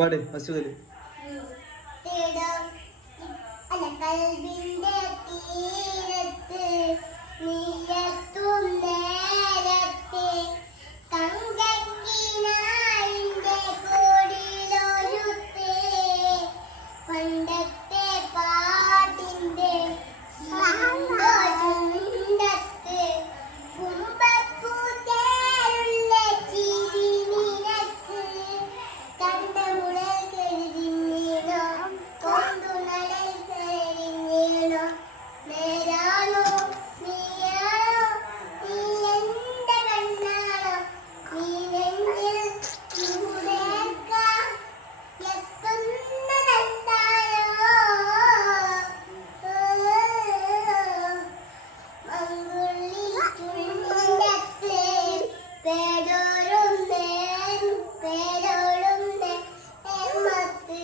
പാട് ഫസ്റ്റ് മുതല്. കൽവിന്റെ തീരത്ത് നീയത്തും നേരത്തെ തങ്കക്കിനായിന്റെ കോടിലൊരുത്തേ പണ്ടത്തെ പാട്ടിന്റെ ചുണ്ടത്ത് കുമ്പപ്പൂ തേരുള്ള ചിരി നിരക്ക് കണ്ടമുളൽ കരുതിന്നീനോ കൊണ്ടു നടൽ കരുതിന്നീനോ നേരാണോ നീയാണോ നീ എന്റെ കണ്ണാണോ നീ നെഞ്ചിൽ ചൂടേക്കാൻ എത്തുന്നതെന്താണോ മങ്കുള്ളി ചുണ്ടത്ത് പേരോടുന്നേ പേരോടുന്നേ എമ്മത്ത്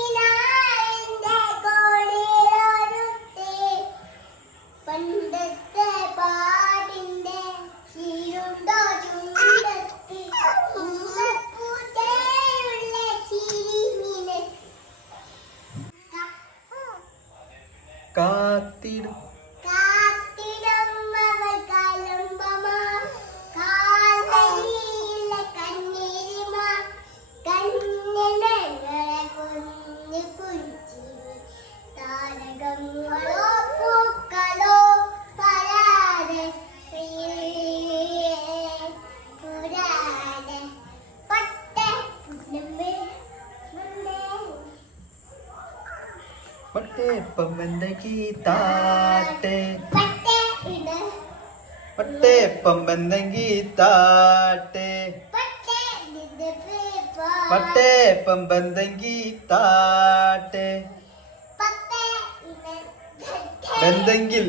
തങ്കക്കിനായിന്റെ കോടിലൊരുത്തേ പണ്ടത്തെ പാടിന്റെ ചീരുണ്ടോ ചുണ്ടത്ത് ഉമ്മപ്പൂത്തേയുള്ള ചിരിമിനെ കാത്തിടും കാത്തിടുമ്പവൾ കലമ്പമാ കാൽവരിയില കണ്ണീരിമാ കണ്ണിനെ കുഞ്ഞു പുഞ്ചിരി താരകങ്ങളോ പൂക്കളോ പരാതെ പുരാതെ പട്ടേ പുന്നമ്മേ പട്ടേ പമ്പന്തകി താട്ടെ പട്ടേ ഇട പട്ടേ പമ്പന്തകി താട്ടെ പട്ടേ ദിദപേ പാ പട്ടേ പമ്പന്തകി താട്ടെ പട്ടേ ഇട ബന്തെങ്കിൽ